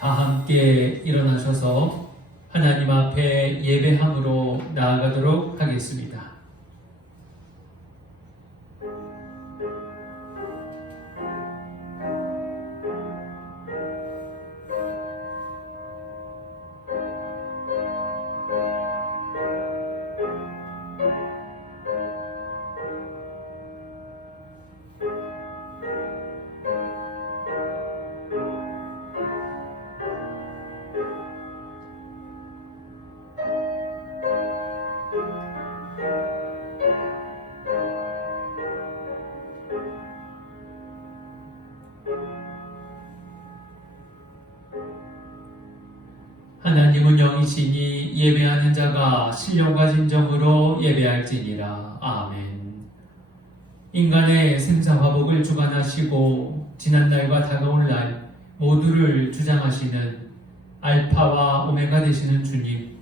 다 함께 일어나셔서 하나님 앞에 예배함으로 나아가도록 하겠습니다. 하나님은 영이시니 예배하는 자가 신령과 진정으로 예배할지니라. 아멘. 인간의 생사화복을 주관하시고 지난날과 다가올 날 모두를 주장하시는 알파와 오메가 되시는 주님,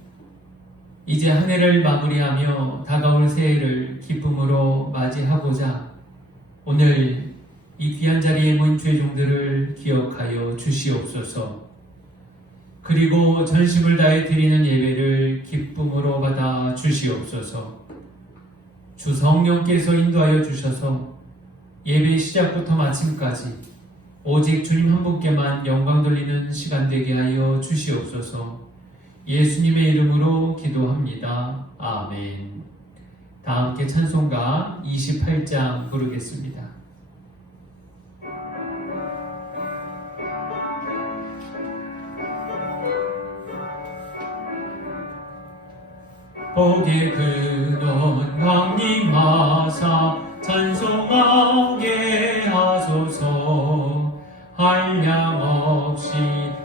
이제 한 해를 마무리하며 다가올 새해를 기쁨으로 맞이하고자 오늘 이 귀한 자리에 모인 주의 종들을 기억하여 주시옵소서. 그리고 전심을 다해 드리는 예배를 기쁨으로 받아 주시옵소서. 주 성령께서 인도하여 주셔서 예배 시작부터 마침까지 오직 주님 한 분께만 영광 돌리는 시간 되게 하여 주시옵소서. 예수님의 이름으로 기도합니다. 아멘. 다 함께 찬송가 28장 부르겠습니다. 복의 근원 강림하사 찬송하게 하소서. 한량없이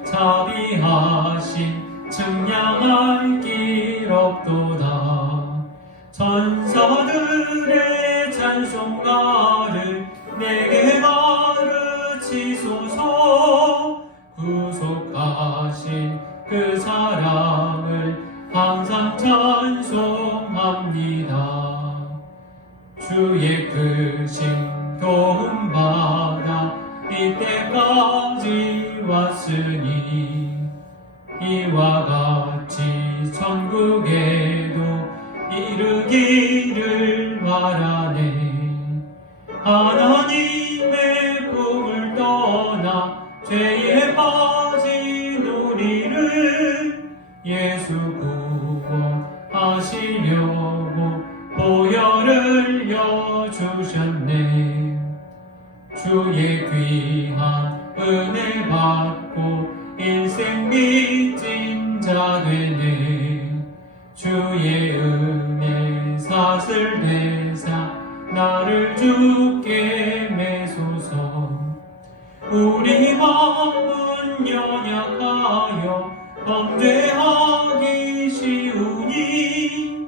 자비하신 측량할 길 없도다. 천사들의 찬송가를 내게 가르치소서. 구속하신 그 사랑을 항상 찬송합니다. 주의 크신 도움받아 이때까지 왔으니 이와 같이 천국에도 이르기를 바라네. 하나님의 품을 떠나 죄에 빠진 우리를 예수 구원하시려고 보혈을 여주셨네. 주의 귀한 은혜 받고 일생 믿진 자 되네. 주의 은혜 사슬 대사 나를 주께 매소서. 우리 마음은 연약하여 범죄하기 쉬우니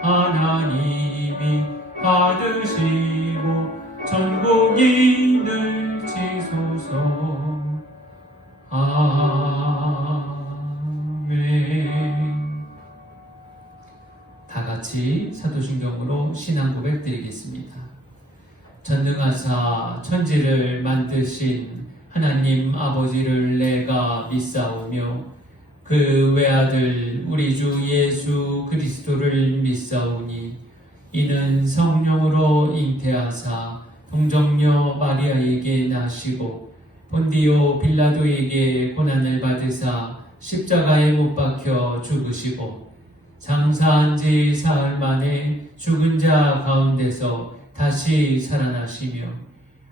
하나님이 받으시고 천국이 늘지소서. 아멘. 다 같이 사도신경으로 신앙 고백 드리겠습니다. 전능하사 천지를 만드신 하나님 아버지를 내가 믿사오며 그 외아들 우리 주 예수 그리스도를 믿사오니 이는 성령으로 잉태하사 동정녀 마리아에게 나시고 본디오 빌라도에게 고난을 받으사 십자가에 못 박혀 죽으시고 장사한 지 사흘 만에 죽은 자 가운데서 다시 살아나시며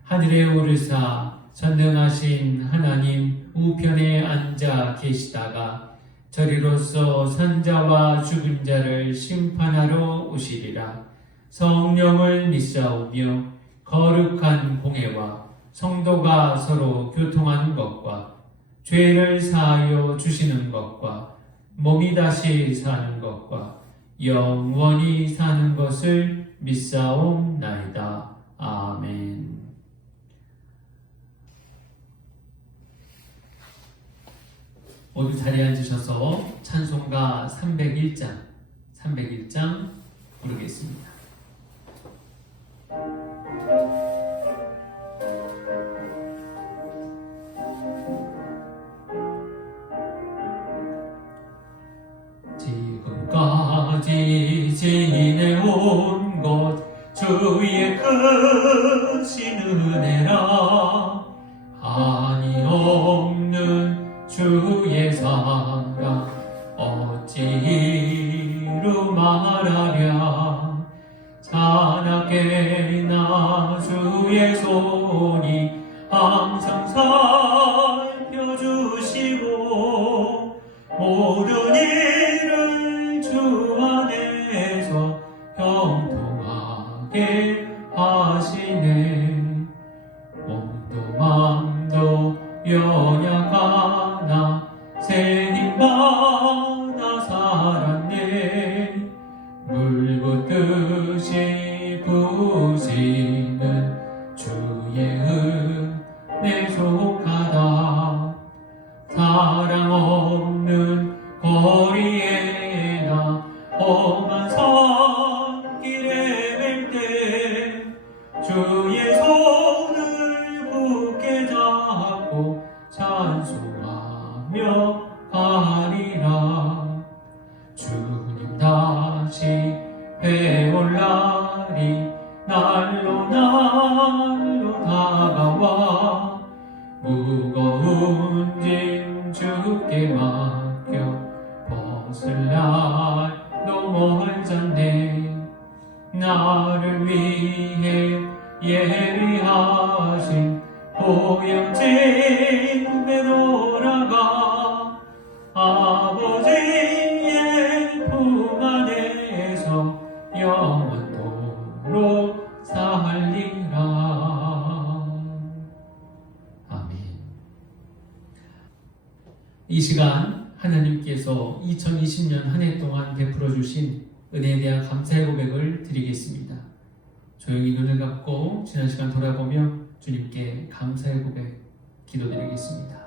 하늘에 오르사 전능하신 하나님 우편에 앉아 계시다가 저리로서 산자와 죽은 자를 심판하러 오시리라. 성령을 믿사오며 거룩한 공회와 성도가 서로 교통하는 것과 죄를 사하여 주시는 것과 몸이 다시 사는 것과 영원히 사는 것을 믿사옵나이다. 아멘. 모두 자리에 앉으셔서 찬송가 301장 부르겠습니다. 크신 은혜라 한이 없는 주의 사랑 어찌로 말하랴 자나깨나 주의 손이 항상 살펴주시고 모든 일을 주 안에서 형통하게 하시네 몸도 맘도 연약하나 새 힘받아 살았네 물붓듯이 부시는 주의 은혜 속하다 사랑 없는 거리에 나 험한 산길에 뵐 때 주의 손을 굳게 잡고 찬송하며 가리라 주님 다시 배올 날이 날로 다가와 무거운 짐 주께 맡겨 벗을 날도 멀잖네 나를 위해 예비하신 보양집에 돌아가 아버지의 품 안에서 영원토록 살리라. 아멘. 이 시간 하나님께서 2020년 한 해 동안 베풀어 주신 은혜에 대한 감사의 고백을 드리겠습니다. 조용히 눈을 감고 지난 시간 돌아보며 주님께 감사의 고백 기도드리겠습니다.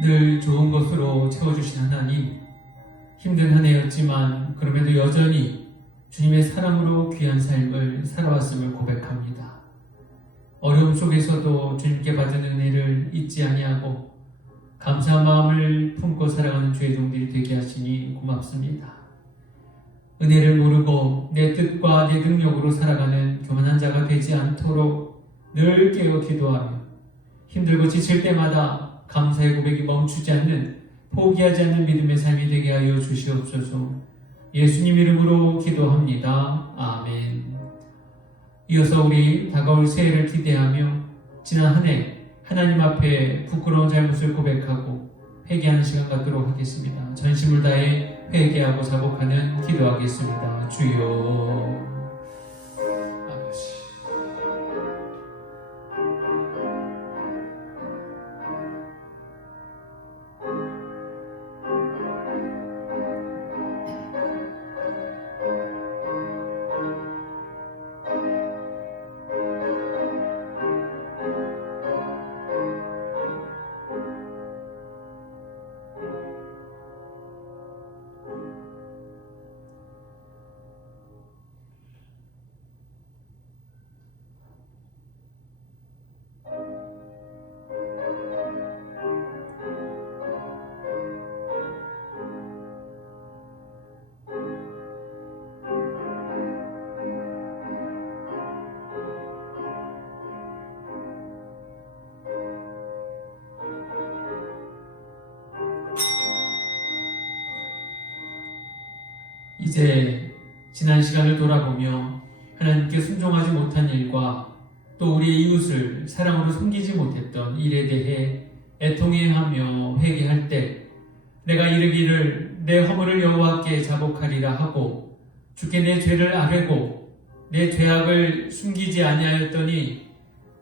늘 좋은 것으로 채워주신 하나님, 힘든 한 해였지만 그럼에도 여전히 주님의 사랑으로 귀한 삶을 살아왔음을 고백합니다. 어려움 속에서도 주님께 받은 은혜를 잊지 아니하고 감사한 마음을 품고 살아가는 주의 종들이 되게 하시니 고맙습니다. 은혜를 모르고 내 뜻과 내 능력으로 살아가는 교만한 자가 되지 않도록 늘 깨어 기도하며 힘들고 지칠 때마다 감사의 고백이 멈추지 않는 포기하지 않는 믿음의 삶이 되게 하여 주시옵소서. 예수님 이름으로 기도합니다. 아멘. 이어서 우리 다가올 새해를 기대하며 지난 한 해 하나님 앞에 부끄러운 잘못을 고백하고 회개하는 시간 갖도록 하겠습니다. 전심을 다해 회개하고 자복하는 기도하겠습니다. 주여 이제 지난 시간을 돌아보며 하나님께 순종하지 못한 일과 또 우리의 이웃을 사랑으로 섬기지 못했던 일에 대해 애통해하며 회개할 때 내가 이르기를 내 허물을 여호와께 자복하리라 하고 주께 내 죄를 아뢰고 내 죄악을 숨기지 아니하였더니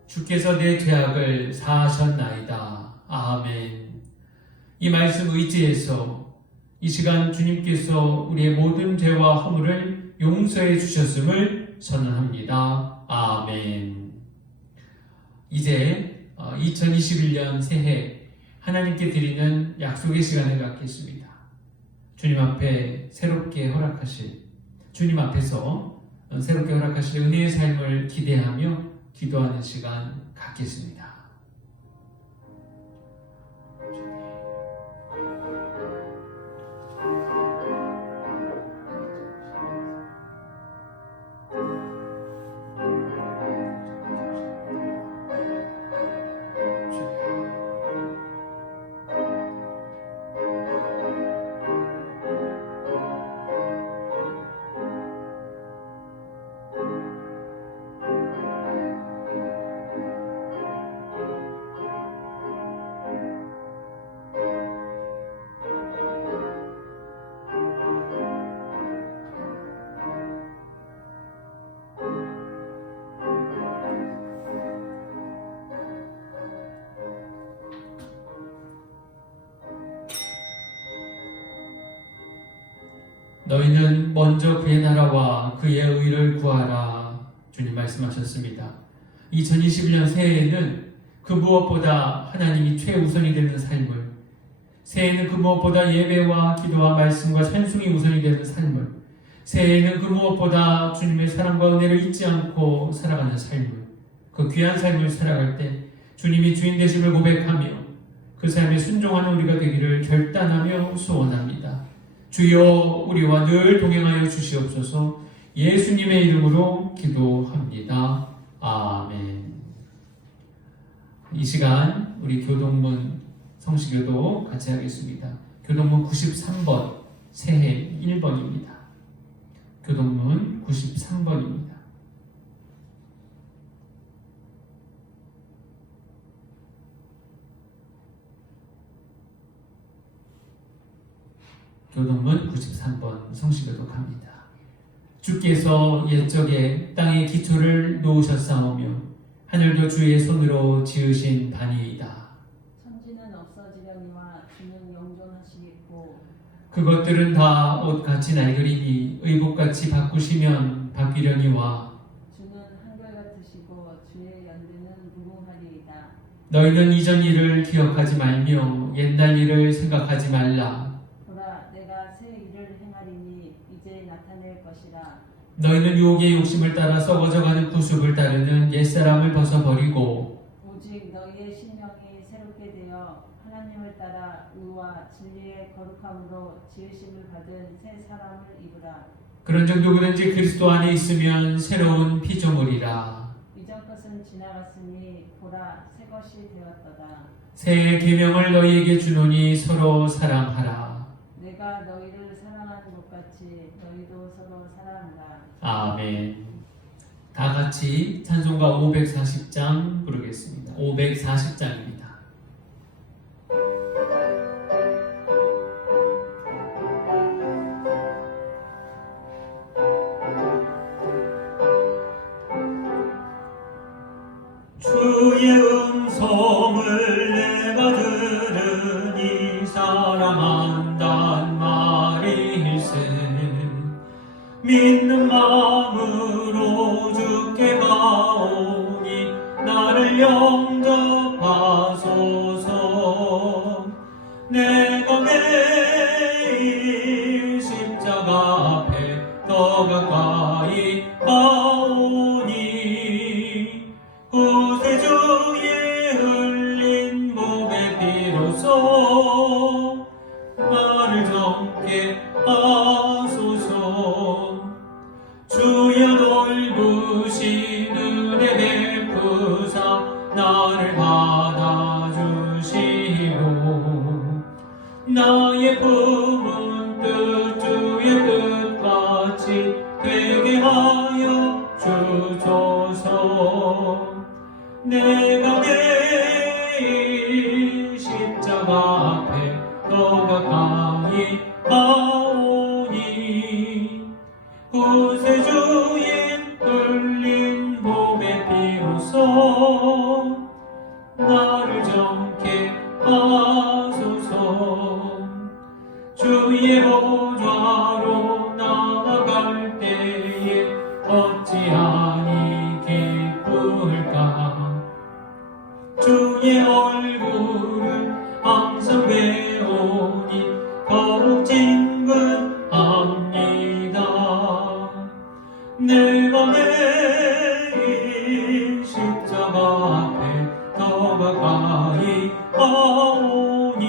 주께서 내 죄악을 사하셨나이다. 아멘. 이 말씀 의지해서 이 시간 주님께서 우리의 모든 죄와 허물을 용서해 주셨음을 선언합니다. 아멘. 이제 2021년 새해 하나님께 드리는 약속의 시간을 갖겠습니다. 주님 앞에 새롭게 허락하실, 주님 앞에서 새롭게 허락하실 은혜의 삶을 기대하며 기도하는 시간 갖겠습니다. 너희는 먼저 그의 나라와 그의 의를 구하라. 주님 말씀하셨습니다. 2021년 새해에는 그 무엇보다 하나님이 최우선이 되는 삶을, 새해에는 그 무엇보다 예배와 기도와 말씀과 찬송이 우선이 되는 삶을, 새해에는 그 무엇보다 주님의 사랑과 은혜를 잊지 않고 살아가는 삶을, 그 귀한 삶을 살아갈 때 주님이 주인 되심을 고백하며 그 삶에 순종하는 우리가 되기를 결단하며 소원합니다. 주여 우리와 늘 동행하여 주시옵소서. 예수님의 이름으로 기도합니다. 아멘. 이 시간 우리 교동문 성시교도 같이 하겠습니다. 교동문 93번 새해 1번입니다. 교동문 93번입니다. 교동문 93번 성시교도 갑니다. 주께서 옛적에 땅의 기초를 놓으셨사오며 하늘도 주의 손으로 지으신 바니이다. 천지는 없어지려니와 주는 영존하시겠고 그것들은 다 옷같이 낡으리니 의복같이 바꾸시면 바뀌려니와 주는 한결같으시고 주의 연대는 무궁하리이다. 너희는 이전 일을 기억하지 말며 옛날 일을 생각하지 말라. 보라 내가 새 일을 행하리니 이제 나타낼 것이라. 너희는 유혹의 욕심을 따라 썩어져가는 구습을 따르는 옛사람을 벗어버리고 오직 너희의 심령이 새롭게 되어 하나님을 따라 의와 진리의 거룩함으로 지으심을 받은 새 사람을 입으라. 그런즉 누구든지 그리스도 안에 있으면 새로운 피조물이라. 이전 것은 지나갔으니 보라 새 것이 되었도다. 새 계명을 너희에게 주노니 서로 사랑하라. 내가 너희를 사랑하는 것 같이 너희도 서로 사랑하라. 아멘. 다 같이 찬송가 540장 부르겠습니다. 540장입니다. 주의 음성을 내가 들으니 사랑한단 말일세. 믿는 마음으로 주께 가오니 나를 영접하소서. 내가 매일 십자가 앞에 더 가까이 가오니 구세주의 흘린 몸의 피로써 나를 정케 하소서. 주여 넓으신 은혜 베푸사 나를 받아주시고 나의 품은 뜻 주의 뜻같이 되게 하여 주소서. 내가 매일 더 가까이 가오니 구세주의 흘린 몸의 피로써 나를 정케 하소서. 주의 보좌로 나아갈 때에 어찌하니 기쁠까. 주의 얼굴을 항상 배우니 더욱 친근합니다. 내가 매일 십자가 앞에 더 가까이 가오니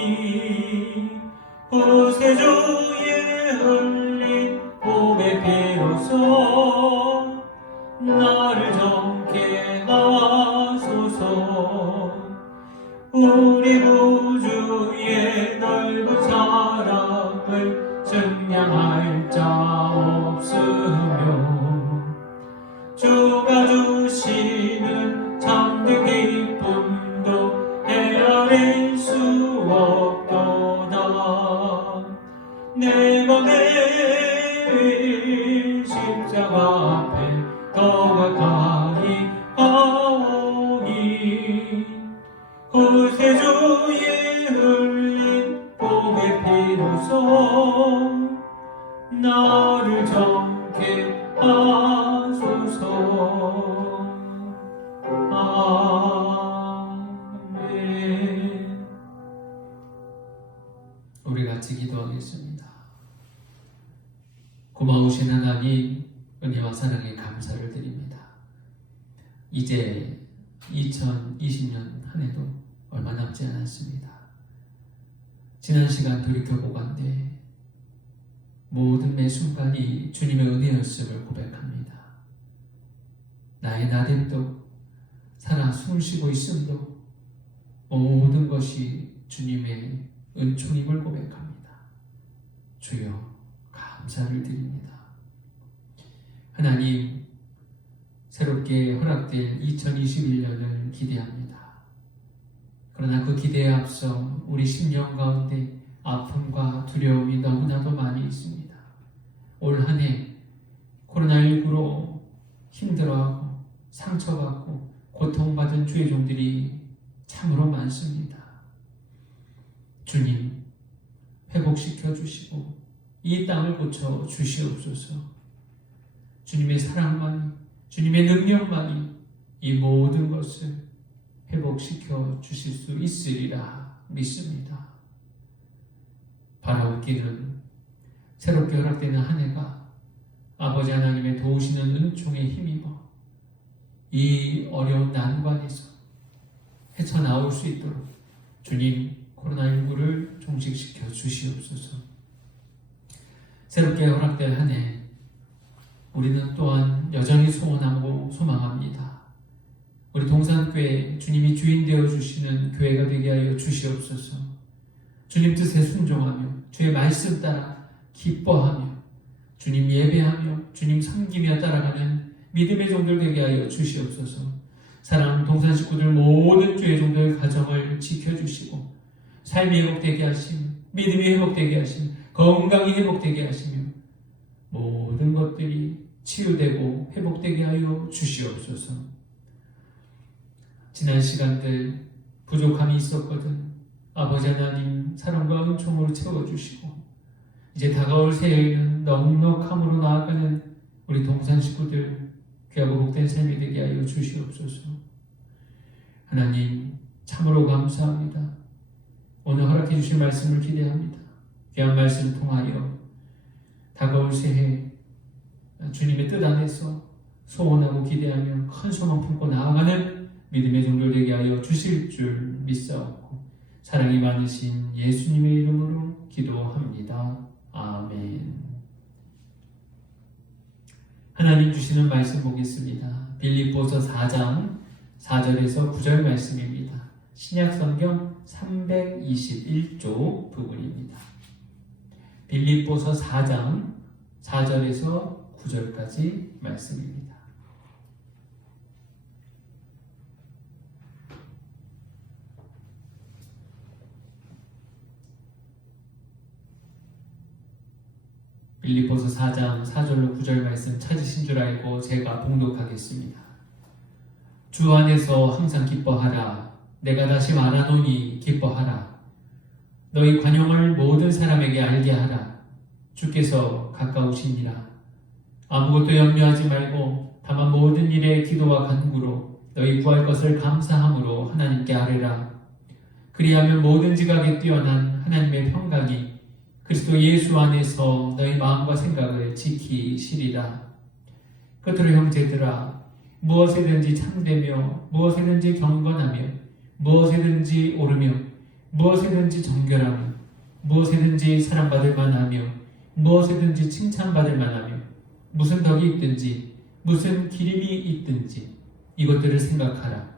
구세주의 흘린 몸의 피로써 나를 정케 하소서. 우리 구주의 넓은 사랑을 증량할 자 없으며 주가 주시는 참된 기쁨도 헤아릴 수 없도다. 내가 매일 십자가 앞에 더 가까이 가오니 구세주의 흘린 몸의 피로써 나를 정케 하소서. 아멘. 우리 같이 기도하겠습니다. 고마우신 하나님, 은혜와 사랑에 감사를 드립니다. 이제 2020년 한 해도 얼마 남지 않았습니다. 지난 시간 돌이켜보건대 모든 매 순간이 주님의 은혜였음을 고백합니다. 나의 나됨도 살아 숨을 쉬고 있음도 모든 것이 주님의 은총임을 고백합니다. 주여 감사를 드립니다. 하나님, 새롭게 허락될 2021년을 기대합니다. 그러나 그 기대에 앞서 우리 심령 가운데 아픔과 두려움이 너무나도 많이 있습니다. 올 한 해 코로나19로 힘들어하고 상처받고 고통받은 주의 종들이 참으로 많습니다. 주님, 회복시켜 주시고 이 땅을 고쳐 주시옵소서. 주님의 사랑만이, 주님의 능력만이 이 모든 것을 회복시켜 주실 수 있으리라 믿습니다. 바라옵기는 새롭게 허락되는 한 해가 아버지 하나님의 도우시는 은총에 힘입어 이 어려운 난관에서 헤쳐나올 수 있도록 주님 코로나19를 종식시켜 주시옵소서. 새롭게 허락될 한 해 우리는 또한 여전히 소원하고 소망합니다. 우리 동산교회 주님이 주인 되어 주시는 교회가 되게 하여 주시옵소서. 주님 뜻에 순종하며 주의 말씀 따라 기뻐하며 주님 예배하며 주님 섬기며 따라가는 믿음의 종들 되게 하여 주시옵소서. 사랑하는 동산 식구들 모든 주의 종들 가정을 지켜주시고 삶이 회복되게 하시며 믿음이 회복되게 하시며 건강이 회복되게 하시며 모든 것들이 치유되고 회복되게 하여 주시옵소서. 지난 시간들 부족함이 있었거든 아버지 하나님 사랑과 은총으로 채워주시고 이제 다가올 새해에는 넉넉함으로 나아가는 우리 동산 식구들 귀하고 복된 삶이 되게 하여 주시옵소서. 하나님 참으로 감사합니다. 오늘 허락해 주신 말씀을 기대합니다. 귀한 말씀을 통하여 다가올 새해 주님의 뜻 안에서 소원하고 기대하며 큰 소망 품고 나아가는 믿음의 종들 되게 하여 주실 줄 믿사옵고 사랑이 많으신 예수님의 이름으로 기도합니다. 아멘. 하나님 주시는 말씀 보겠습니다. 빌립보서 4장 4절에서 9절 말씀입니다. 신약성경 321쪽 부분입니다. 빌립보서 4장 4절에서 9절까지 말씀입니다. 빌립보서 4장 4절로 9절 말씀 찾으신 줄 알고 제가 봉독하겠습니다. 주 안에서 항상 기뻐하라. 내가 다시 말하노니 기뻐하라. 너희 관용을 모든 사람에게 알게 하라. 주께서 가까우시니라. 아무것도 염려하지 말고 다만 모든 일에 기도와 간구로 너희 구할 것을 감사함으로 하나님께 아뢰라. 그리하면 모든 지각에 뛰어난 하나님의 평강이 그리스도 예수 안에서 너희 마음과 생각을 지키시리라. 끝으로 형제들아, 무엇에든지 참되며 무엇에든지 경건하며 무엇에든지 옳으며 무엇에든지 정결하며 무엇에든지 사랑받을 만하며 무엇에든지 칭찬받을 만하며 무슨 덕이 있든지 무슨 기림이 있든지 이것들을 생각하라.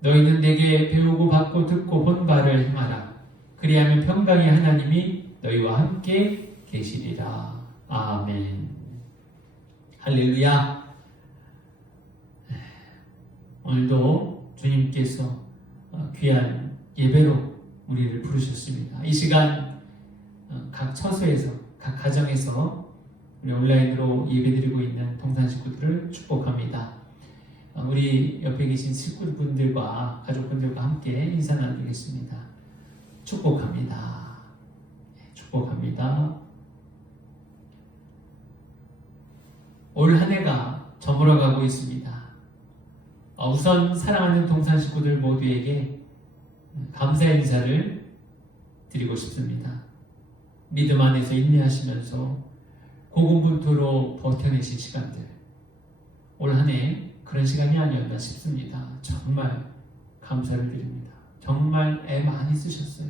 너희는 내게 배우고 받고 듣고 본 바를 행하라. 그리하면 평강의 하나님이 너희와 함께 계시리라. 아멘. 할렐루야. 오늘도 주님께서 귀한 예배로 우리를 부르셨습니다. 이 시간 각 처소에서 각 가정에서 우리 온라인으로 예배드리고 있는 동산 식구들을 축복합니다. 우리 옆에 계신 식구분들과 가족분들과 함께 인사 나누겠습니다. 축복합니다. 축복합니다. 올 한 해가 저물어가고 있습니다. 우선 사랑하는 동산 식구들 모두에게 감사의 인사를 드리고 싶습니다. 믿음 안에서 인내하시면서 고군분투로 버텨내신 시간들, 올 한 해 그런 시간이 아니었나 싶습니다. 정말 감사를 드립니다. 정말 애 많이 쓰셨어요.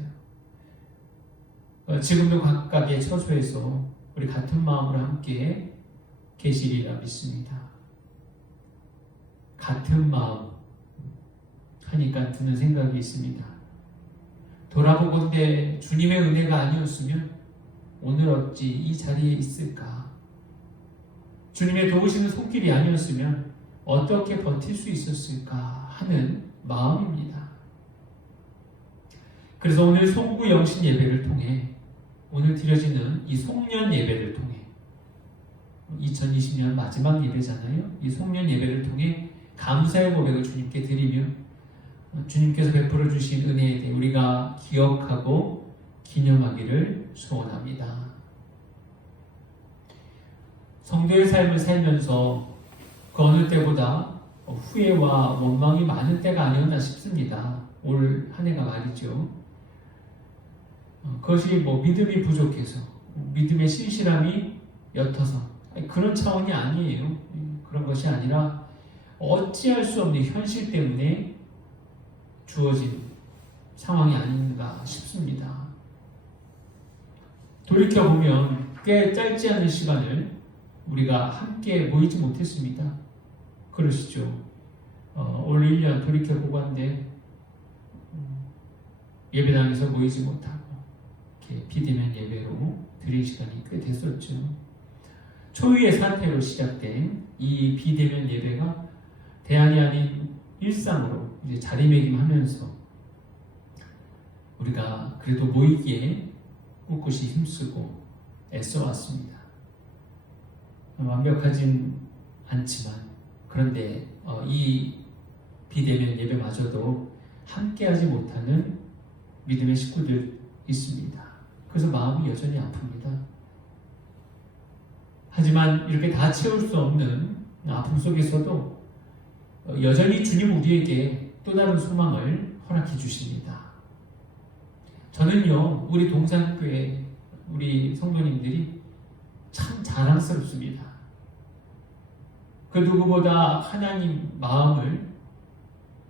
지금도 각각의 처소에서 우리 같은 마음으로 함께 계시리라 믿습니다. 같은 마음 하니까 드는 생각이 있습니다. 돌아보건대 주님의 은혜가 아니었으면 오늘 어찌 이 자리에 있을까? 주님의 도우시는 손길이 아니었으면 어떻게 버틸 수 있었을까 하는 마음입니다. 그래서 오늘 송구 영신 예배를 통해 오늘 드려지는 이 송년 예배를 통해 2020년 마지막 예배잖아요. 이 송년 예배를 통해 감사의 고백을 주님께 드리며 주님께서 베풀어 주신 은혜에 대해 우리가 기억하고 기념하기를 소원합니다. 성도의 삶을 살면서 그 어느 때보다 후회와 원망이 많은 때가 아니었나 싶습니다. 올 한 해가 말이죠. 그것이 믿음이 부족해서 믿음의 신실함이 옅어서 그런 차원이 아니에요. 그런 것이 아니라 어찌할 수 없는 현실 때문에 주어진 상황이 아닌가 싶습니다. 돌이켜보면 꽤 짧지 않은 시간을 우리가 함께 모이지 못했습니다. 그러시죠. 올 1년 돌이켜보고 한데 예배당에서 모이지 못하고 이렇게 비대면 예배로 드릴 시간이 꽤 됐었죠. 초유의 사태로 시작된 이 비대면 예배가 대안이 아닌 일상으로 이제 자리매김하면서 우리가 그래도 모이기에 꿋꿋이 힘쓰고 애써왔습니다. 완벽하진 않지만 그런데 이 비대면 예배마저도 함께하지 못하는 믿음의 식구들 있습니다. 그래서 마음이 여전히 아픕니다. 하지만 이렇게 다 채울 수 없는 아픔 속에서도 여전히 주님 우리에게 또 다른 소망을 허락해 주십니다. 저는요, 우리 동산교회 우리 성도님들이 참 자랑스럽습니다. 그 누구보다 하나님 마음을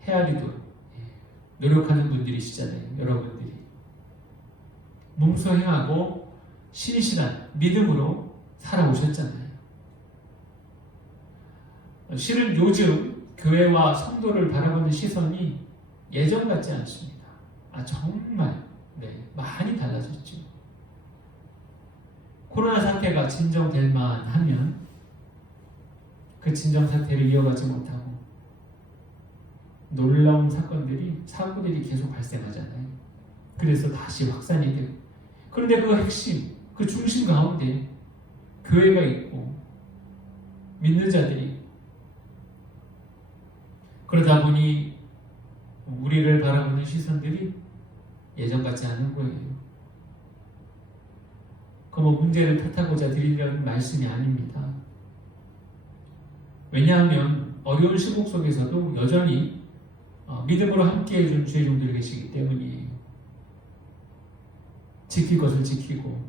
헤아리도록 노력하는 분들이시잖아요. 여러분들이 뭉성행하고 신실한 믿음으로 살아오셨잖아요. 실은 요즘 교회와 성도를 바라보는 시선이 예전 같지 않습니다. 정말 많이 달라졌죠. 코로나 사태가 진정될 만하면 그 진정 사태를 이어가지 못하고 놀라운 사고들이 계속 발생하잖아요. 그래서 다시 확산이 되고, 그런데 그 핵심, 그 중심 가운데 교회가 있고 믿는 자들이 있고, 그러다 보니 우리를 바라보는 시선들이 예전 같지 않은 거예요. 그 뭐 문제를 탓하고자 드리려는 말씀이 아닙니다. 왜냐하면 어려운 시국 속에서도 여전히 믿음으로 함께해 준 주의 종들이 계시기 때문이에요. 지킬 것을 지키고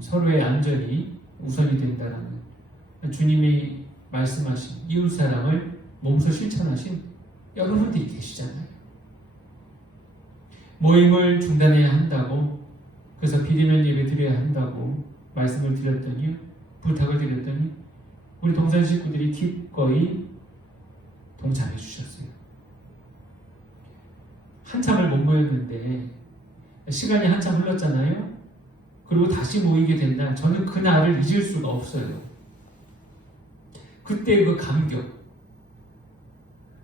서로의 안전이 우선이 된다는 주님이 말씀하신 이웃사랑을 몸소 실천하신 여러분들이 계시잖아요. 모임을 중단해야 한다고, 그래서 비대면 예배 드려야 한다고 말씀을 드렸더니, 부탁을 드렸더니 우리 동산 식구들이 기꺼이 동참해 주셨어요. 한참을 못 모였는데 시간이 한참 흘렀잖아요. 그리고 다시 모이게 된 날, 저는 그날을 잊을 수가 없어요. 그때 그 감격.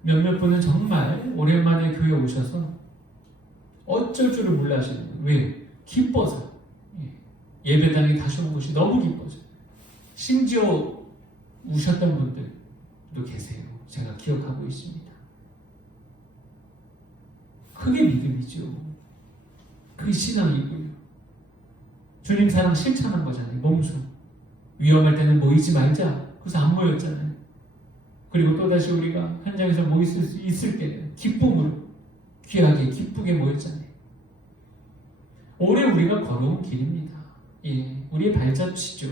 몇몇 분은 정말 오랜만에 교회 오셔서 어쩔 줄을 몰라 하시는 거예요. 왜? 기뻐서. 예배당에 다시 온 것이 너무 기뻐서. 심지어 우셨던 분들도 계세요. 제가 기억하고 있습니다. 그게 믿음이죠. 그게 신앙이고요. 주님 사랑 실천한 거잖아요. 몸소. 위험할 때는 모이지 말자. 그래서 안 모였잖아요. 그리고 또다시 우리가 현장에서 모일 수 있을 때는 기쁨으로, 귀하게 기쁘게 모였잖아요. 올해 우리가 걸어온 길입니다. 우리의 발자취죠.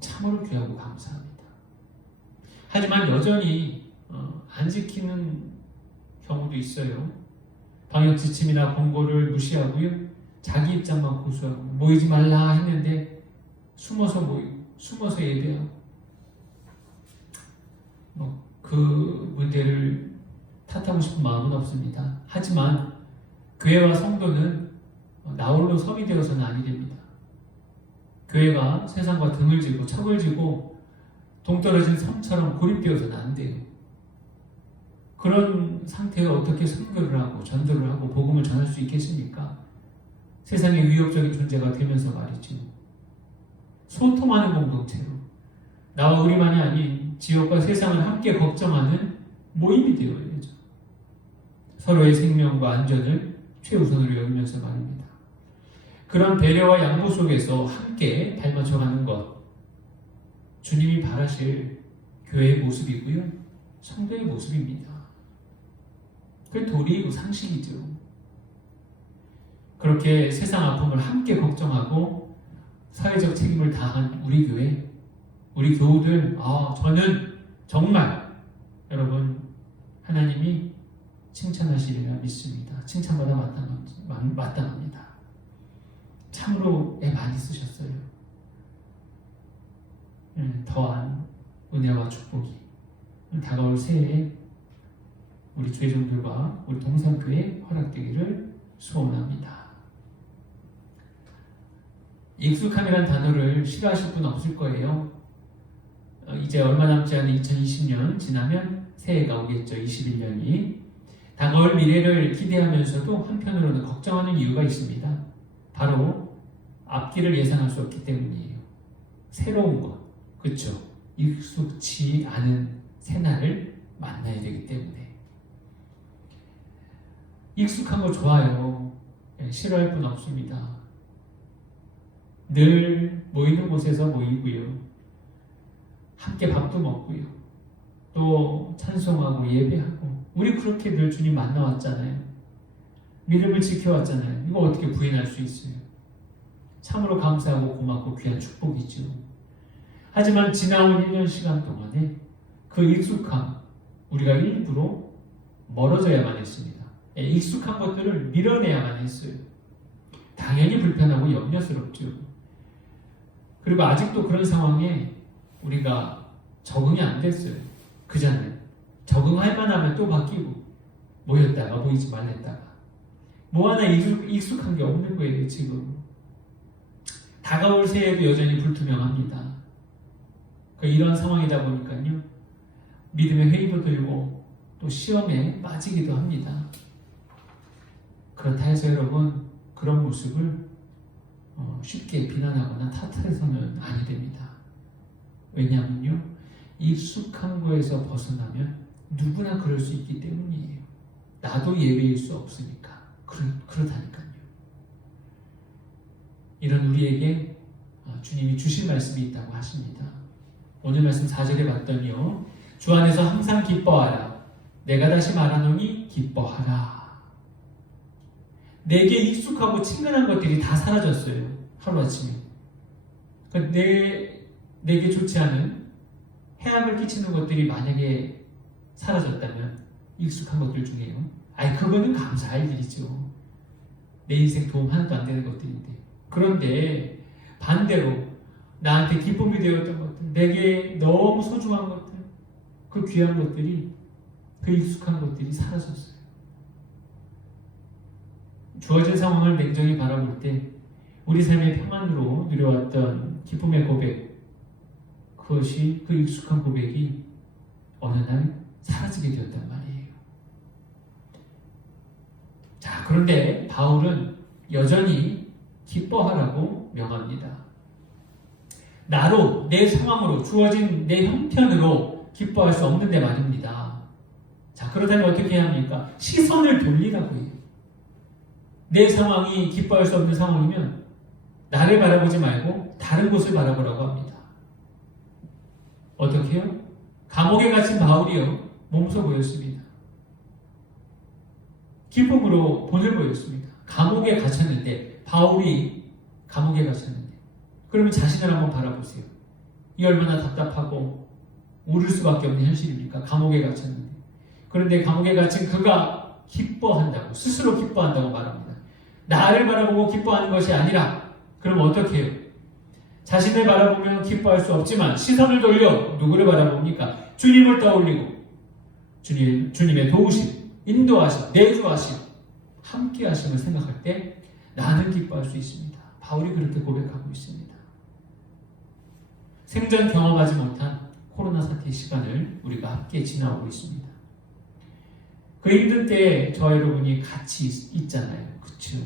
참으로 귀하고 감사합니다. 하지만 여전히 안 지키는 경우도 있어요. 방역 지침이나 권고를 무시하고요. 자기 입장만 고수하고 모이지 말라 했는데 숨어서 모이고 숨어서 예배하고, 그 문제를 탓하고 싶은 마음은 없습니다. 하지만 교회와 성도는 나홀로 섬이 되어서는 아니 됩니다. 교회가 세상과 등을 지고 척을 지고 동떨어진 섬처럼 고립되어서는 안 돼요. 그런 상태에 어떻게 선교를 하고 전도를 하고 복음을 전할 수 있겠습니까? 세상의 위협적인 존재가 되면서 말이죠. 소통하는 공동체로, 나와 우리만이 아닌 지역과 세상을 함께 걱정하는 모임이 되어야죠. 서로의 생명과 안전을 최우선으로 여기면서 말입니다. 그런 배려와 양보 속에서 함께 발맞춰가는 것, 주님이 바라실 교회의 모습이고요, 성도의 모습입니다. 그게 도리이고 상식이죠. 그렇게 세상 아픔을 함께 걱정하고 사회적 책임을 다한 우리 교회, 우리 교우들, 저는 정말 여러분 하나님이 칭찬하시리라 믿습니다. 칭찬받아 마땅합니다. 참으로 애 많이 쓰셨어요. 더한 은혜와 축복이 다가올 새해에 우리 주의 종들과 우리 동산교회에 허락되기를 소원합니다. 익숙함이란 단어를 싫어하실 분 없을 거예요. 이제 얼마 남지 않은 2020년 지나면 새해가 오겠죠. 21년이. 다가올 미래를 기대하면서도 한편으로는 걱정하는 이유가 있습니다. 바로 앞길을 예상할 수 없기 때문이에요. 새로운 것, 그렇죠? 익숙치 않은 새날을 만나야 되기 때문에. 익숙한 거 좋아요. 싫어할 분 없습니다. 늘 모이는 곳에서 모이고요. 함께 밥도 먹고요. 또 찬송하고 예배하고. 우리 그렇게 늘 주님 만나왔잖아요. 믿음을 지켜왔잖아요. 이거 어떻게 부인할 수 있어요? 참으로 감사하고 고맙고 귀한 축복이죠. 하지만 지나온 1년 시간 동안에 그 익숙함, 우리가 일부러 멀어져야만 했습니다. 익숙한 것들을 밀어내야만 했어요. 당연히 불편하고 염려스럽죠. 그리고 아직도 그런 상황에 우리가 적응이 안 됐어요. 그잖아요. 적응할 만하면 또 바뀌고, 모였다가 모이지 말랬다가 뭐 하나 익숙한 게 없는 거예요. 지금 다가올 새해도 여전히 불투명합니다. 이런 상황이다 보니까요, 믿음의 회의도 들고 또 시험에 빠지기도 합니다. 그렇다 해서 여러분 그런 모습을 쉽게 비난하거나 탓해서는 아니 됩니다. 왜냐하면요, 익숙한 거에서 벗어나면 누구나 그럴 수 있기 때문이에요. 나도 예외일 수 없으니까. 그렇다니까요. 이런 우리에게 주님이 주실 말씀이 있다고 하십니다. 오늘 말씀 4절에 봤더니요, 주 안에서 항상 기뻐하라. 내가 다시 말하노니 기뻐하라. 내게 익숙하고 친근한 것들이 다 사라졌어요. 하루아침에. 그러니까 내게 좋지 않은 해악을 끼치는 것들이 만약에 사라졌다면, 익숙한 것들 중에요, 그거는 감사할 일이죠. 내 인생 도움 하나도 안 되는 것들인데. 그런데 반대로 나한테 기쁨이 되었던 것들, 내게 너무 소중한 것들, 그 귀한 것들이, 그 익숙한 것들이 사라졌어요. 주어진 상황을 냉정히 바라볼 때 우리 삶의 평안으로 누려왔던 기쁨의 고백, 그것이, 그 익숙한 고백이 어느 날 사라지게 되었단 말이에요. 자, 그런데 바울은 여전히 기뻐하라고 명합니다. 나로, 내 상황으로, 주어진 내 형편으로 기뻐할 수 없는데 말입니다. 자, 그렇다면 어떻게 해야 합니까? 시선을 돌리라고 해요. 내 상황이 기뻐할 수 없는 상황이면 나를 바라보지 말고 다른 곳을 바라보라고 합니다. 어떻게 해요? 감옥에 갇힌 바울이요, 몸소 보였습니다. 기쁨으로 본을 보였습니다. 감옥에 갇혔는데, 바울이 감옥에 갇혔는데, 그러면 자신을 한번 바라보세요. 이 얼마나 답답하고 울을 수밖에 없는 현실입니까? 감옥에 갇혔는데. 그런데 감옥에 갇힌 그가 기뻐한다고, 스스로 기뻐한다고 말합니다. 나를 바라보고 기뻐하는 것이 아니라, 그럼 어떻게 해요? 자신을 바라보면 기뻐할 수 없지만 시선을 돌려 누구를 바라봅니까? 주님을 떠올리고 주님의 도우심, 인도하심, 내주하심, 함께하심을 생각할 때 나는 기뻐할 수 있습니다. 바울이 그렇게 고백하고 있습니다. 생전 경험하지 못한 코로나 사태의 시간을 우리가 함께 지나오고 있습니다. 그 힘든 때에 저와 여러분이 같이 있잖아요. 그렇죠?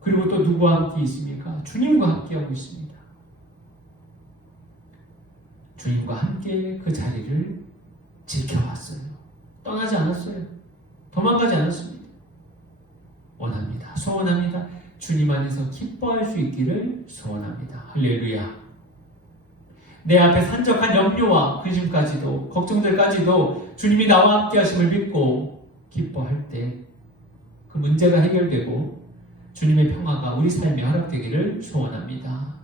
그리고 또 누구와 함께 있습니까? 주님과 함께하고 있습니다. 주님과 함께 그 자리를 지켜왔어요. 떠나지 않았어요. 도망가지 않았습니다. 원합니다. 소원합니다. 주님 안에서 기뻐할 수 있기를 소원합니다. 할렐루야. 내 앞에 산적한 염려와 근심까지도, 걱정들까지도 주님이 나와 함께 하심을 믿고 기뻐할 때 그 문제가 해결되고 주님의 평화가 우리 삶에 허락되기를 소원합니다.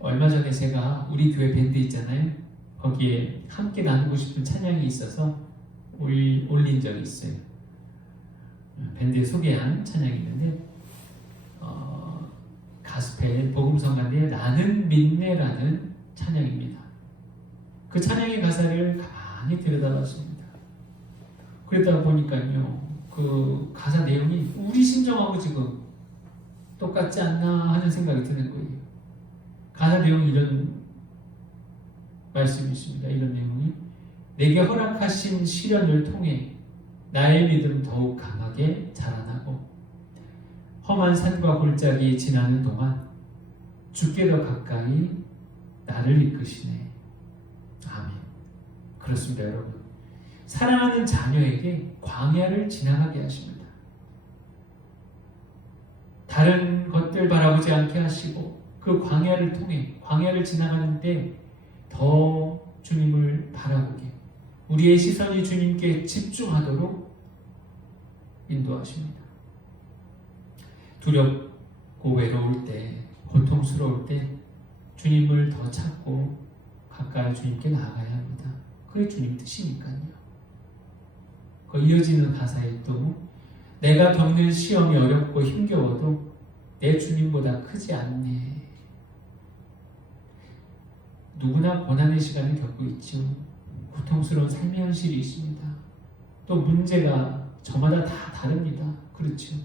얼마 전에 제가 우리 교회 밴드 있잖아요. 거기에 함께 나누고 싶은 찬양이 있어서 올린 적이 있어요. 밴드에 소개한 찬양이 있는데, 가스펠 복음성가대의 나는 믿네라는 찬양입니다. 그 찬양의 가사를 가만히 들여다봤습니다. 그러다 보니까요, 그 가사 내용이 우리 심정하고 지금 똑같지 않나 하는 생각이 드는 거예요. 가사 내용이 이런 말씀이 있습니다. 이런 내용이, 내게 허락하신 시련을 통해 나의 믿음 더욱 강하게 자라나고 험한 산과 골짜기 지나는 동안 주께 더 가까이 나를 이끄시네. 아멘. 그렇습니다, 여러분. 사랑하는 자녀에게 광야를 지나가게 하십니다. 다른 것들 바라보지 않게 하시고 그 광야를 통해, 광야를 지나가는데 더 주님을 바라보게, 우리의 시선이 주님께 집중하도록 인도하십니다. 두렵고 외로울 때, 고통스러울 때 주님을 더 찾고 가까이 주님께 나아가야 합니다. 그게 주님 뜻이니까요. 그 이어지는 가사에 또, 내가 겪는 시험이 어렵고 힘겨워도 내 주님보다 크지 않네. 누구나 고난의 시간을 겪고 있죠. 고통스러운 삶의 현실이 있습니다. 또 문제가 저마다 다 다릅니다. 그렇죠.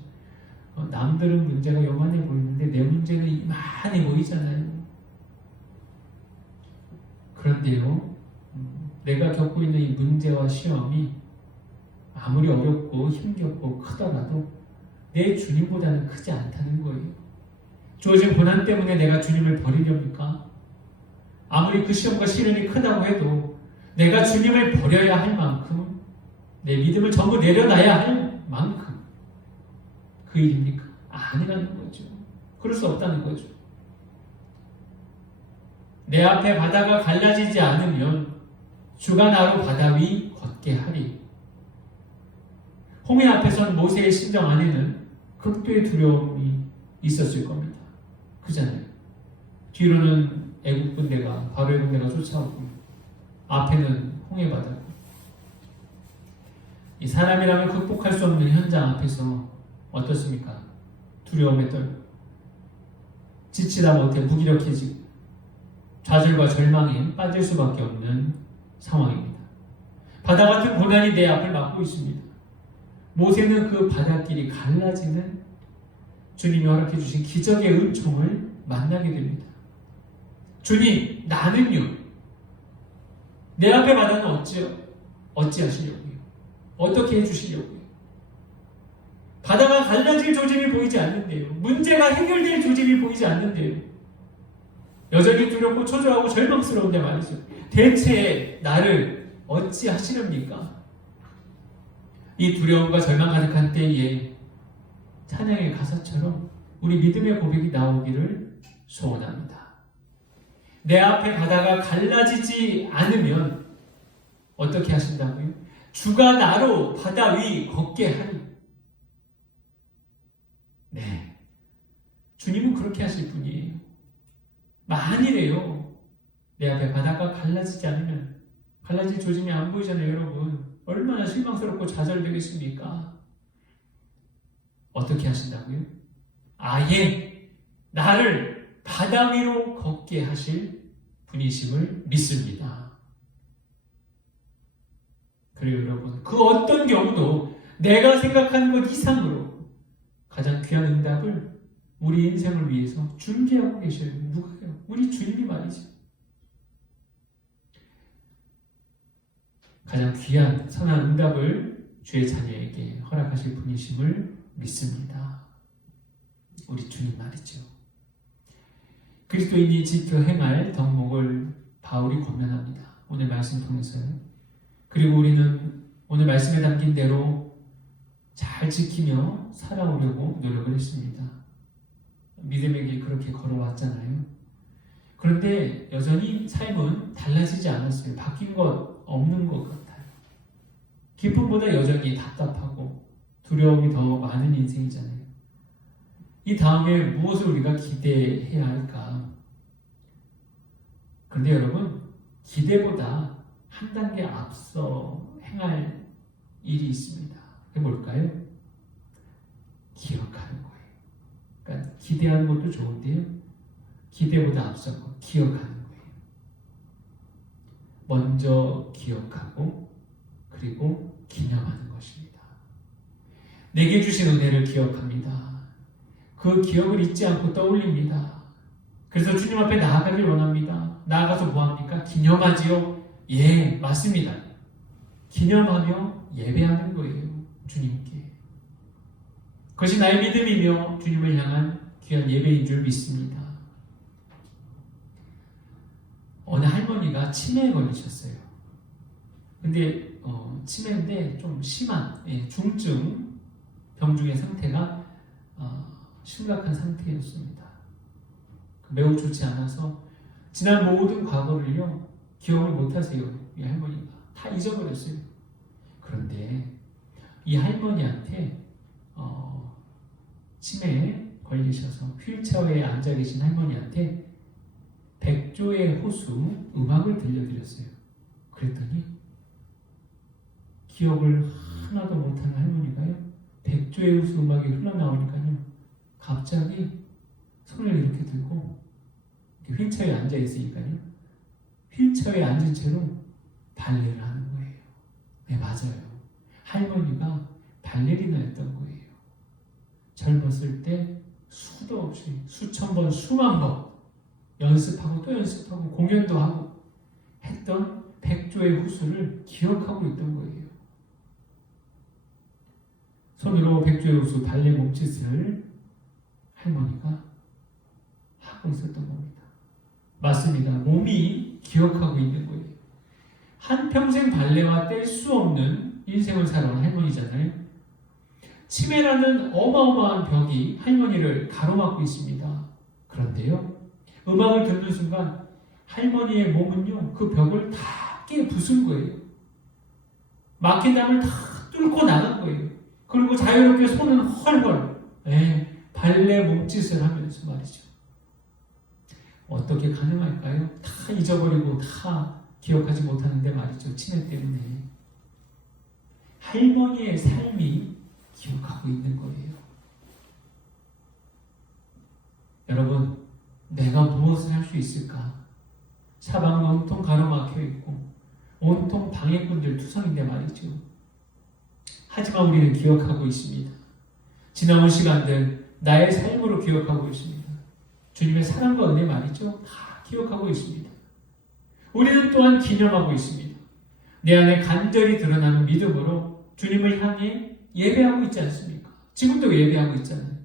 남들은 문제가 요만해 보이는데 내 문제는 이만해 보이잖아요. 그런데요, 내가 겪고 있는 이 문제와 시험이 아무리 어렵고 힘겹고 크더라도 내 주님보다는 크지 않다는 거예요. 주어진 고난 때문에 내가 주님을 버리렵니까? 아무리 그 시험과 시련이 크다고 해도 내가 주님을 버려야 할 만큼, 내 믿음을 전부 내려놔야 할 만큼 그 일입니까? 아니라는 거죠. 그럴 수 없다는 거죠. 내 앞에 바다가 갈라지지 않으면 주가 나로 바다 위 걷게 하리. 홍해 앞에 선 모세의 심정 안에는 극도의 두려움이 있었을 겁니다. 그잖아요. 뒤로는 애국 군대가, 바로의 군대가 쫓아오고 앞에는 홍해 바다고. 이 사람이라면 극복할 수 없는 현장 앞에서 어떻습니까? 두려움에 떨고 지치다 못해 무기력해지고 좌절과 절망에 빠질 수밖에 없는 상황입니다. 바다 같은 고난이 내 앞을 막고 있습니다. 모세는 그 바닷길이 갈라지는 주님이 허락해 주신 기적의 은총을 만나게 됩니다. 주님, 나는요, 내 앞에 바다는 어찌 하시려고요? 어떻게 해주시려고요? 바다가 갈라질 조짐이 보이지 않는데요. 문제가 해결될 조짐이 보이지 않는데요. 여전히 두렵고 초조하고 절망스러운데 말이죠. 대체 나를 어찌 하시렵니까? 이 두려움과 절망 가득한 때에 찬양의 가사처럼 우리 믿음의 고백이 나오기를 소원합니다. 내 앞에 바다가 갈라지지 않으면 어떻게 하신다고요? 주가 나로 바다 위 걷게 하리. 네, 주님은 그렇게 하실 분이에요. 만일에요, 내 앞에 바다가 갈라지지 않으면, 갈라질 조짐이 안 보이잖아요, 여러분. 얼마나 실망스럽고 좌절되겠습니까? 어떻게 하신다고요? 아예 나를 바다 위로 걷게 하실 분이심을 믿습니다. 그리고 여러분, 그 어떤 경우도 내가 생각하는 것 이상으로 가장 귀한 응답을 우리 인생을 위해서 준비하고 계셔요. 누가요? 우리 주님이 말이죠. 가장 귀한 선한 응답을 주의 자녀에게 허락하실 분이심을 믿습니다. 우리 주님 말이죠. 그리스도인이 지켜 행할 덕목을 바울이 권면합니다. 오늘 말씀 통해서요. 그리고 우리는 오늘 말씀에 담긴 대로 잘 지키며 살아오려고 노력을 했습니다. 믿음의 길 그렇게 걸어왔잖아요. 그런데 여전히 삶은 달라지지 않았어요. 바뀐 것 없는 것 같아요. 기쁨보다 여전히 답답하고 두려움이 더 많은 인생이잖아요. 이 다음에 무엇을 우리가 기대해야 할까? 그런데 여러분, 기대보다 한 단계 앞서 행할 일이 있습니다. 그게 뭘까요? 기억하는 거예요. 그러니까 기대하는 것도 좋은데요. 기대보다 앞서고 기억하는 거예요. 먼저 기억하고 그리고 기념하는 것입니다. 내게 주신 은혜를 기억합니다. 그 기억을 잊지 않고 떠올립니다. 그래서 주님 앞에 나아가길 원합니다. 나아가서 뭐합니까? 기념하지요? 예, 맞습니다. 기념하며 예배하는 거예요. 주님께. 그것이 나의 믿음이며 주님을 향한 귀한 예배인 줄 믿습니다. 어느 할머니가 치매에 걸리셨어요. 근데 치매인데 좀 심한 중증 병중의 상태가 심각한 상태였습니다. 매우 좋지 않아서 지난 모든 과거를요 기억을 못하세요. 이 할머니가 다 잊어버렸어요. 그런데 이 할머니한테 치매에 걸리셔서 휠체어에 앉아 계신 할머니한테 백조의 호수 음악을 들려드렸어요. 그랬더니 기억을 하나도 못하는 할머니가요 백조의 호수 음악이 흘러나오니까요 갑자기 손을 이렇게 들고 휠체어에 앉아 있으니까요 휠체어에 앉은 채로 발레를 하는 거예요. 네, 맞아요. 할머니가 발레리나였던 거예요. 젊었을 때 수도 없이 수천 번, 수만 번 연습하고 또 연습하고 공연도 하고 했던 백조의 호수를 기억하고 있던 거예요. 손으로 백조육수 발레 몸짓을 할머니가 하고 있었던 겁니다. 맞습니다. 몸이 기억하고 있는 거예요. 한평생 발레와 뗄 수 없는 인생을 살아온 할머니잖아요. 치매라는 어마어마한 벽이 할머니를 가로막고 있습니다. 그런데요, 음악을 듣는 순간 할머니의 몸은요, 그 벽을 다 깨부순 거예요. 막힌 담을 다 뚫고 나간 거예요. 그리고 자유롭게 손은 헐헐 발레 몸짓을 하면서 말이죠. 어떻게 가능할까요? 다 잊어버리고 다 기억하지 못하는데 말이죠. 치매 때문에. 할머니의 삶이 기억하고 있는 거예요. 여러분, 내가 무엇을 할 수 있을까? 사방은 온통 가로막혀 있고 온통 방해꾼들 투성인데 말이죠. 하지만 우리는 기억하고 있습니다. 지나온 시간들 나의 삶으로 기억하고 있습니다. 주님의 사랑과 은혜 말이죠. 다 기억하고 있습니다. 우리는 또한 기념하고 있습니다. 내 안에 간절히 드러나는 믿음으로 주님을 향해 예배하고 있지 않습니까? 지금도 예배하고 있잖아요.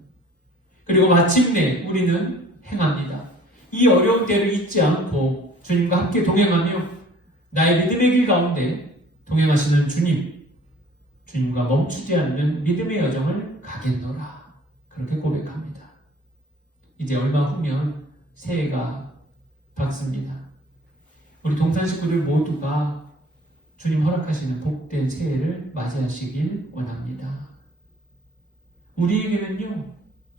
그리고 마침내 우리는 행합니다. 이 어려운 때를 잊지 않고 주님과 함께 동행하며 나의 믿음의 길 가운데 동행하시는 주님과 멈추지 않는 믿음의 여정을 가겠노라. 그렇게 고백합니다. 이제 얼마 후면 새해가 밝습니다. 우리 동산 식구들 모두가 주님 허락하시는 복된 새해를 맞이하시길 원합니다. 우리에게는요,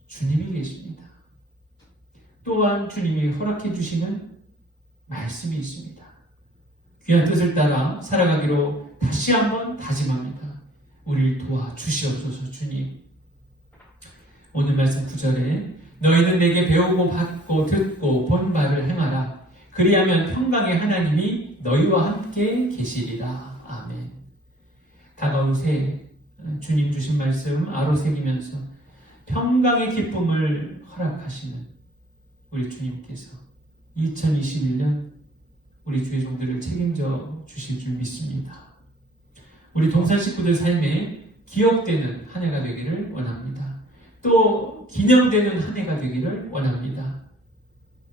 주님이 계십니다. 또한 주님이 허락해 주시는 말씀이 있습니다. 귀한 뜻을 따라 살아가기로 다시 한번 다짐합니다. 우리를 도와주시옵소서. 주님. 오늘 말씀 9절에 너희는 내게 배우고 받고 듣고 본 바를 행하라. 그리하면 평강의 하나님이 너희와 함께 계시리라. 아멘. 다가올 새해 주님 주신 말씀 아로새기면서 평강의 기쁨을 허락하시는 우리 주님께서 2021년 우리 주의 종들을 책임져 주실 줄 믿습니다. 우리 동산 식구들 삶에 기억되는 한 해가 되기를 원합니다. 또 기념되는 한 해가 되기를 원합니다.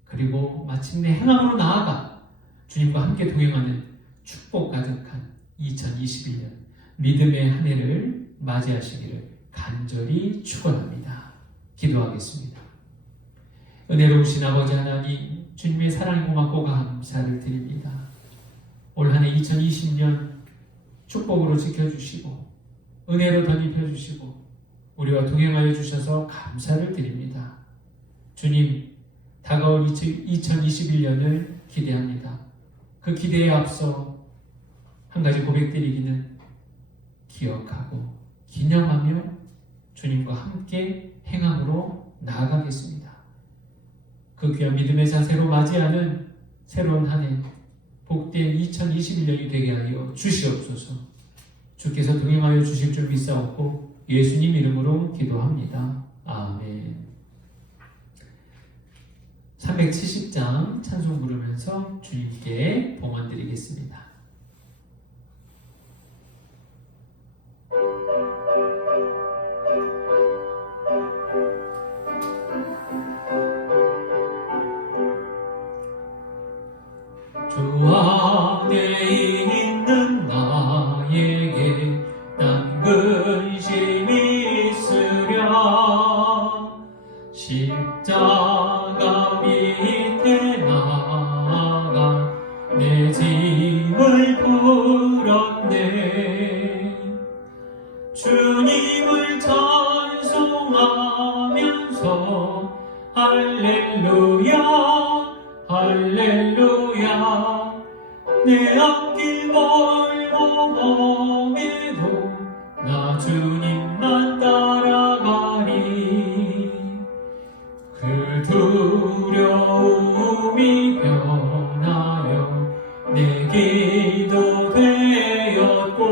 그리고 마침내 행함으로 나아가 주님과 함께 동행하는 축복 가득한 2021년 믿음의 한 해를 맞이하시기를 간절히 축원합니다. 기도하겠습니다. 은혜로우신 아버지 하나님, 주님의 사랑이 고맙고 감사를 드립니다. 올 한 해 2020년 축복으로 지켜주시고 은혜로 덧입혀주시고 우리와 동행하여 주셔서 감사를 드립니다. 주님, 다가올 2021년을 기대합니다. 그 기대에 앞서 한 가지 고백드리기는 기억하고 기념하며 주님과 함께 행함으로 나아가겠습니다. 그 귀한 믿음의 자세로 맞이하는 새로운 한 해, 복된 2021년이 되게 하여 주시옵소서. 주께서 동행하여 주실 줄 믿사옵고 예수님 이름으로 기도합니다. 아멘. 370장 찬송 부르면서 주님께 봉헌 드리겠습니다. 주 안에 있는 나에게 난 근심이 있으랴. 십자가 밑에 나가 내 짐을 풀었네. 주님을 찬송하면서 할렐루야 할렐루야. 내 앞길 멀고 험해도 나 주님만 따라가리. 그 두려움이 변하여 내 기도 되었고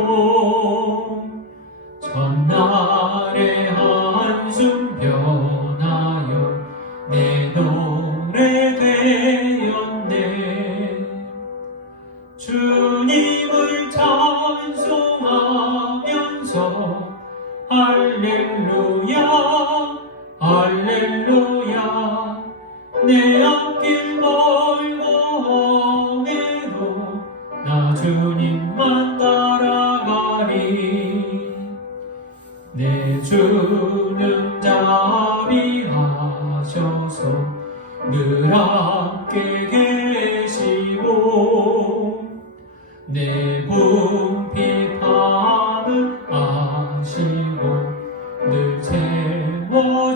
전날의 한숨 변하여 내 노래 되었네. 주 할렐루야. 내 앞길 멀고 험해도 나 주님만 따라가리. 내 주는 자비하셔서 늘 함께 계시고 내 궁핍함을 아시고 늘 채워주시네.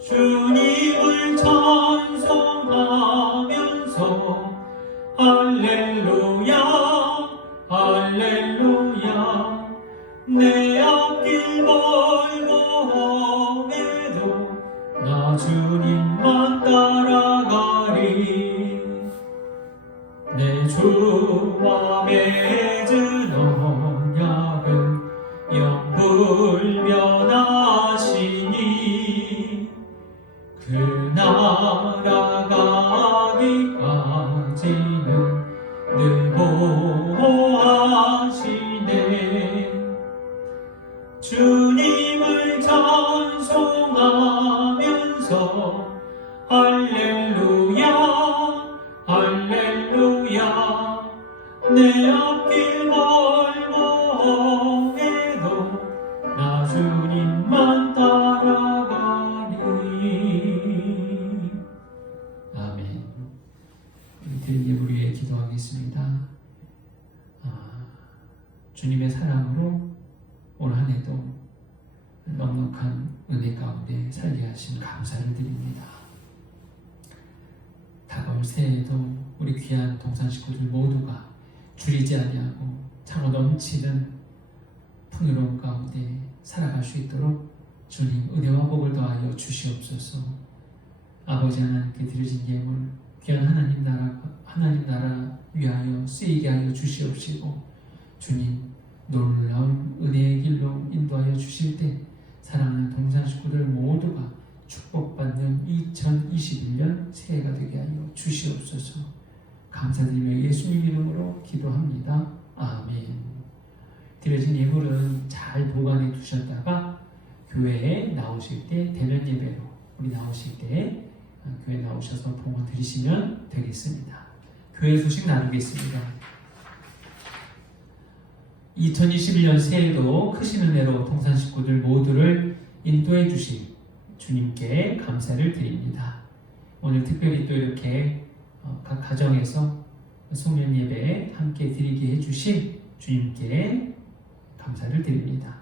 주님을 찬송하면서 할렐루야 할렐루야. 내 앞길 멀고 험해도 나 주님만 따라가리. 내 주와 맺은 언약은 영불변하시니 그 나라 가기까지는 늘 보호하시네. 주님을 찬송하면서 할렐루야 할렐루야. 내 앞길 멀고 험해도 나 주님만 따라가리. 아멘. 우리 예물 위해 기도하겠습니다. 주님의 사랑으로 올 한 해도 넉넉한 은혜 가운데 살게 하신 감사를 드립니다. 다가올 새해에도 우리 귀한 동산 식구들 모두가 줄이지 아니하고 차고 넘치는 풍요로운 가운데 살아갈 수 있도록 주님 은혜와 복을 더하여 주시옵소서. 아버지 하나님께 드려진 예물 귀한 하나님 나라 위하여 쓰이게 하여 주시옵시고 주님 놀라운 은혜의 길로 인도하여 주실 때 사랑하는 동산 식구들 모두가 축복받는 2021년 새해가 되게 하여 주시옵소서. 감사드리며 예수님 이름으로 기도합니다. 아멘. 드려진 예물은 잘 보관해 두셨다가 교회에 나오실 때 대면 예배로 우리 나오실 때 교회 나오셔서 봉헌 드리시면 되겠습니다. 교회 소식 나누겠습니다. 2021년 새해도 크신 은혜로 동산 식구들 모두를 인도해 주신 주님께 감사를 드립니다. 오늘 특별히 또 이렇게 각 가정에서 송년 예배 함께 드리게 해주신 주님께 감사를 드립니다.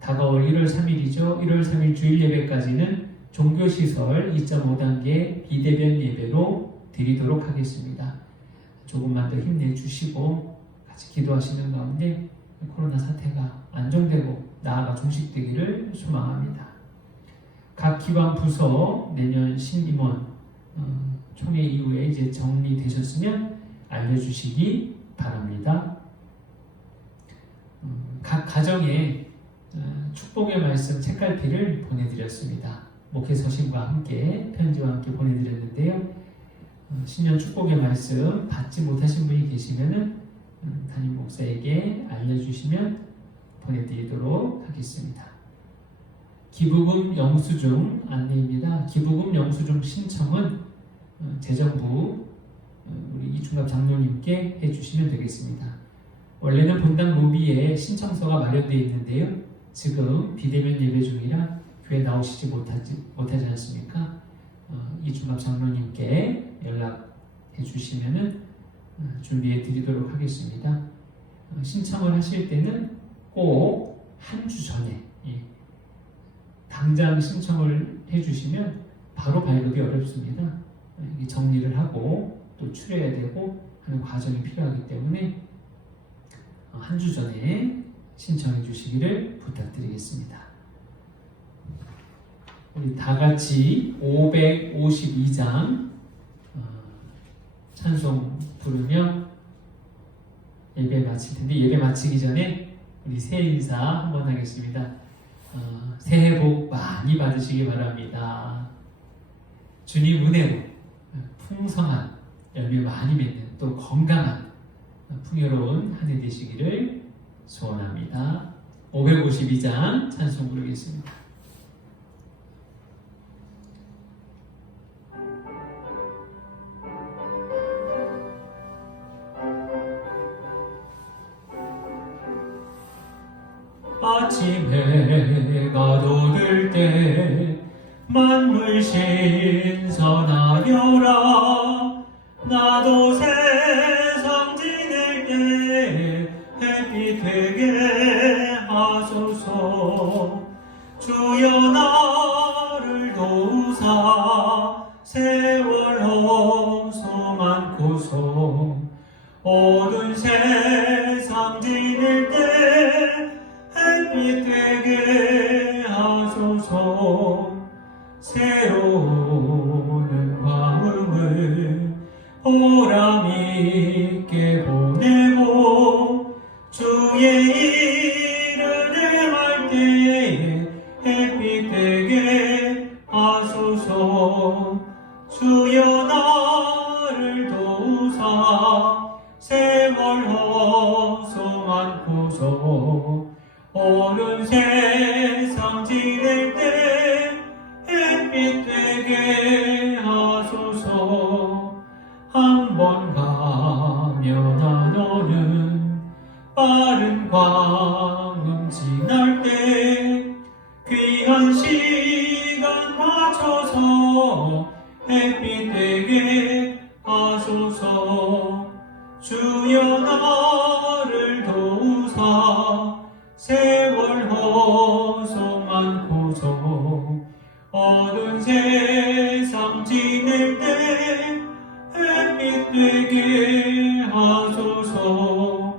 다가올 1월 3일이죠. 1월 3일 주일 예배까지는 종교시설 2.5단계 비대면 예배로 드리도록 하겠습니다. 조금만 더 힘내주시고 같이 기도하시는 가운데 코로나 사태가 안정되고 나아가 종식되기를 소망합니다. 각 기관 부서 내년 신임원 총회 이후에 이제 정리되셨으면 알려주시기 바랍니다. 각 가정에 축복의 말씀 책갈피를 보내드렸습니다. 목회 서신과 함께 편지와 함께 보내드렸는데요. 신년 축복의 말씀 받지 못하신 분이 계시면은 담임 목사에게 알려주시면 보내드리도록 하겠습니다. 기부금 영수증 안내입니다. 기부금 영수증 신청은 재정부 우리 이충갑 장로님께 해주시면 되겠습니다. 원래는 본당 로비에 신청서가 마련되어 있는데요. 지금 비대면 예배 중이라 교회 나오시지 못하지 않습니까? 이충갑 장로님께 연락해 주시면은 준비해 드리도록 하겠습니다. 신청을 하실 때는 꼭 한 주 전에 당장 신청을 해주시면 바로 발급이 어렵습니다. 정리를 하고 또 추려야 되고 하는 과정이 필요하기 때문에 한 주 전에 신청해 주시기를 부탁드리겠습니다. 우리 다 같이 552장 찬송 부르며 예배 마칠 텐데 예배 마치기 전에 우리 새해 인사 한번 하겠습니다. 새해 복 많이 받으시기 바랍니다. 주님 은혜로 풍성한 열매 많이 맺는 또 건강한 풍요로운 한 해 되시기를 소원합니다. 552장 찬송 부르겠습니다. 아침에 해가 돋을 때 만물 신선하여라. 나도 세상 지낼 때 햇빛 되게 하소서. 주여 나를 도우사 세월 호소 많고서 어두운 세상 지낼 때 햇빛 되게 하소서. 새로운 마음을 보람있게 보내고 주의 일을 행할 때에 햇빛 되게 하소서. 주여 나를 도우사 세월 호소 많고서 어두운 세상 지낼 때 햇빛 되게 하소서. 한 번 가면 안 오는 빠른 광음 지날 때 귀한 시간 맞춰서 햇빛 되게 하소서. 주여 나를 도우사 세월 호소 많고서 어두운 세상 지낼 때 햇빛 되게 하소서.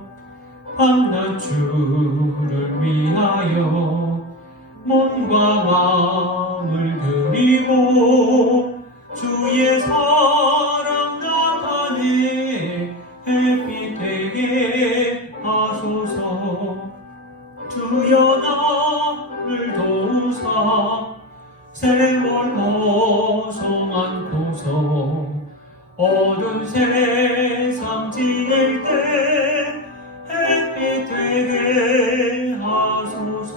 밤낮 주를 위하여 몸과 마음을 드리고 주의 사랑 나타내 햇빛 되게 하소서. 주여 나를 도우사 세월 호소 많고서 어두운 세상 지낼 때 햇빛 되게 하소서.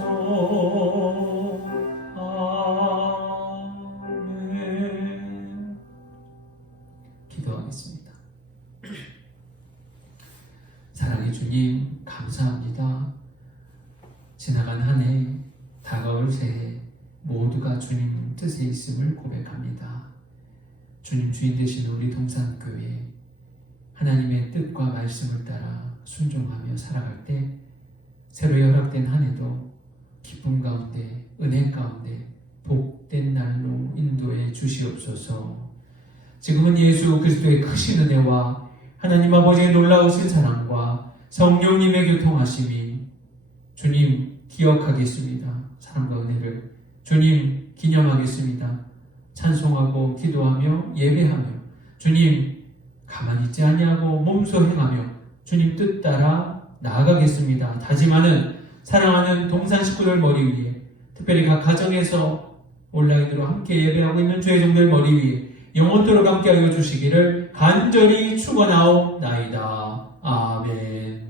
아멘. 기도하겠습니다. 사랑의 주님, 감사합니다. 지나간 한 해, 다가올 새해 모두가 주님 뜻에 있음을 고백합니다. 주님 주인 되시는 우리 동산교회, 하나님의 뜻과 말씀을 따라 순종하며 살아갈 때 새로 허락된 한 해도 기쁨 가운데, 은혜 가운데 복된 날로 인도해 주시옵소서. 지금은 예수 그리스도의 크신 은혜와 하나님 아버지의 놀라우신 사랑과 성령님의 교통하심이 주님 기억하겠습니다. 사랑과 은혜를 주님 기념하겠습니다. 찬송하고 기도하며 예배하며 주님 가만히 있지 아니하고 몸소 행하며 주님 뜻 따라 나아가겠습니다. 다짐하는 사랑하는 동산 식구들 머리 위에, 특별히 각 가정에서 온라인으로 함께 예배하고 있는 주의 종들 머리 위에 영원토록 함께하여 주시기를 간절히 축원하옵나이다. 아멘.